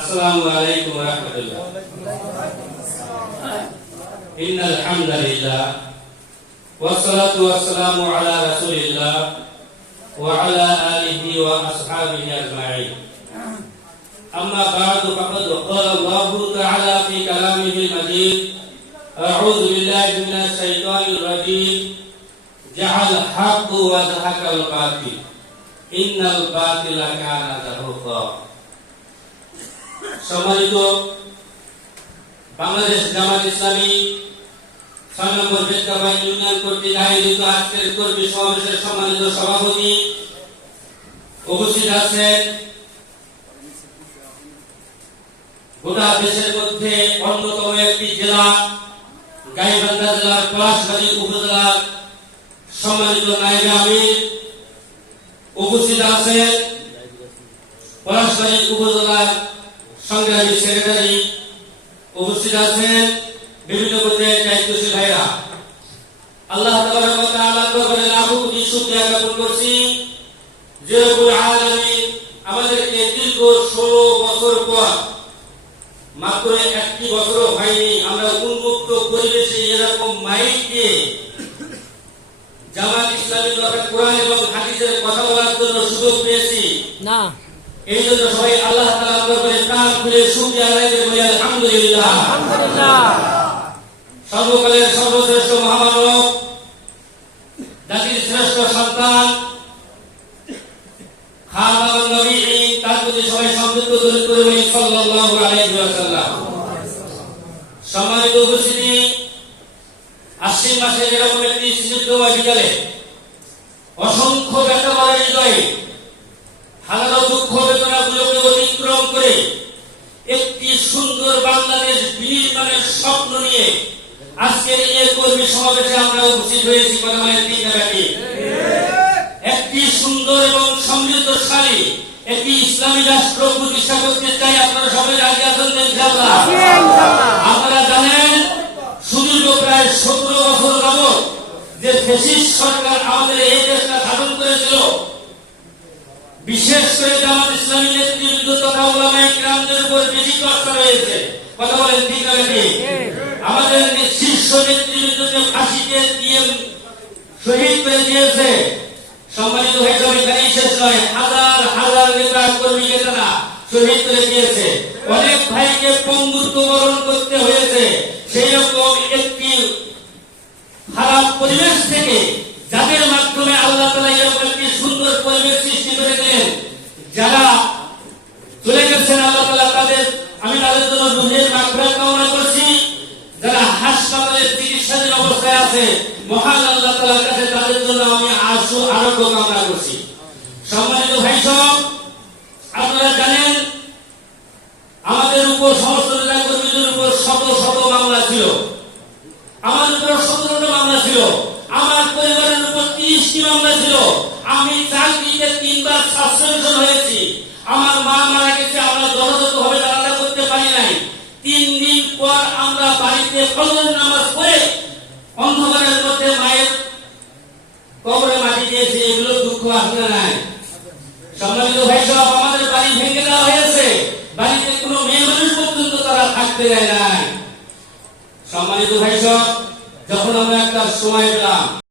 السلام عليكم ورحمة الله. إن الحمد لله والصلاة والسلام على رسول الله وعلى آله وأصحابه أجمعين. أما بعد فقد قال الله تعالى في كلامه المجيد: أعوذ بالله من الشيطان الرجيم. جعل الحق وزهق الباطل إن الباطل كان زهوقا. সম্মানিত বাংলাদেশ জামাত ইসলামী 6 নম্বর বেতকাবাই ইউনিয়ন কর্তৃক আয়োজিত আজকের কর্মী সমাবেশের সম্মানিত সভাপতি উপস্থিত আছেন গোটা দেশের মধ্যে অন্যতম একটি জেলা গাইবান্ধা জেলার পলাশবাড়ী উপজেলার সম্মানিত নায়েবে আমির, উপস্থিত আছেন পলাশবাড়ী উপজেলার সংগ্রামী সেক্রেটারি, উপস্থিত আছেন বিভিন্ন পর্যায়ের দায়িত্বশীল ভাইরা। আল্লাহ তাবারক ওয়া তাআলার দরবারে লাখো কোটি শুকরিয়া জ্ঞাপন করছি যে রব্বুল আলামিন আমাদেরকে দীর্ঘ 16 বছর পর, মাত্র একটি বছরও হয়নি, আমরা উন্মুক্ত পরিবেশে এরকম মাইক দিয়ে জামাত ইসলামী অর্থাৎ কোরআন এবং হাদিসের কথা বলার জন্য সুযোগ পেয়েছি। না, এই জন্য সবাই আল্লাহ তাআলার দরবারে প্রাণ খুলে শুকরিয়া আদায় করে বলি আলহামদুলিল্লাহ। আলহামদুলিল্লাহ। সর্বকালের সর্বশ্রেষ্ঠ মহামানব, জাতির শ্রেষ্ঠ সন্তান খাতামুন নবীয়্যিন, তার প্রতি সবাই সংযুক্ত করে বলি সাল্লাল্লাহু আলাইহি ওয়াসাল্লাম। সম্মানিত উপস্থিতি, আশ্বিন মাসের এরকম একটি স্নিগ্ধময় বিকালে অসংখ্য ব্যথাভরা হৃদয়ে হাজারো দুঃখ বেদনাগুলোকে অতিক্রম করে একটি সুন্দর বাংলাদেশ বিনির্মাণের স্বপ্ন নিয়ে আজকের এই কর্মী সমাবেশে আমরা উপস্থিত হয়েছি। কথা বলেন ঠিক না ব্যাটি? একটি সুন্দর এবং সমৃদ্ধশালী একটি ইসলামী রাষ্ট্র প্রতিষ্ঠা করতে চাই। আপনারা সবাই রাজি আছেন ইনশাআল্লাহ? আপনারা জানেন সুদীর্ঘ প্রায় 17 বছর যাবত যে ফ্যাসিস্ট সরকার আমাদের এই দেশটা শাসন করেছিল, বিশেষ করে জামাত ইসলামী নেতৃবৃন্দ তথা উলামায়ে কিরামদের উপর বেশি কষ্ট হয়েছে। কথা বলেন ঠিক না ব্যাটি? আমাদের শীর্ষ নেতৃবৃন্দকে ফাঁসিতে দিয়ে শহীদ করে দিয়েছে। সম্মানিত ভাইরা, এখানেই শেষ নয়, হাজার হাজার নেতা কর্মী নেতারা শহীদ করে দিয়েছে। অনেক ভাইকে পঙ্গুত্ব বরণ করতে হয়েছে। সেই রকম একটি খারাপ পরিবেশ থেকে যাদের মাধ্যমে আল্লাহ তাআলা এরকম একটি সুন্দর পরিবেশ সৃষ্টি করে দিলেন, যারা চলে গেছেন আল্লাহ তাআলা তাদের, আমি তাদের জন্য রুহের মাগফিরাত কামনা করছি। যারা হাসপাতালে চিকিৎসাধীন অবস্থায় আছে, মহান আল্লাহ তাআলার কাছে তাদের জন্য আমি আশু আরোগ্য কামনা করছি। সম্মানিত ভাই সব, আপনারা জানেন আমাদের উপর সমস্ত নেতা কর্মীদের উপর শত শত মামলা ছিল, আমার উপর 17টা মামলা ছিল, আমার পরিবারের উপর 30টি মামলা ছিল। আমি চাকরিতে 3 বার সাসপেনশন হয়েছি। আমার মা মারা গেছে, আমরা যথাযথভাবে জানাজা করতে পারি নাই। 3 দিন পর আমরা বাড়িতে ফজর নামাজ পড়ে অন্ধকারের মধ্যে মায়ের কবরে মাটি দিয়েছি। এগুলো দুঃখ আসলে নাই। সম্মানিত ভাই সব, আমাদের বাড়ি ভেঙে দেওয়া হয়েছে, বাড়িতে কোনো মেয়ে মানুষ পর্যন্ত তারা থাকতে দেয় নাই। সম্মানিত ভাই সব, যখন আমরা একটা সময় পেলাম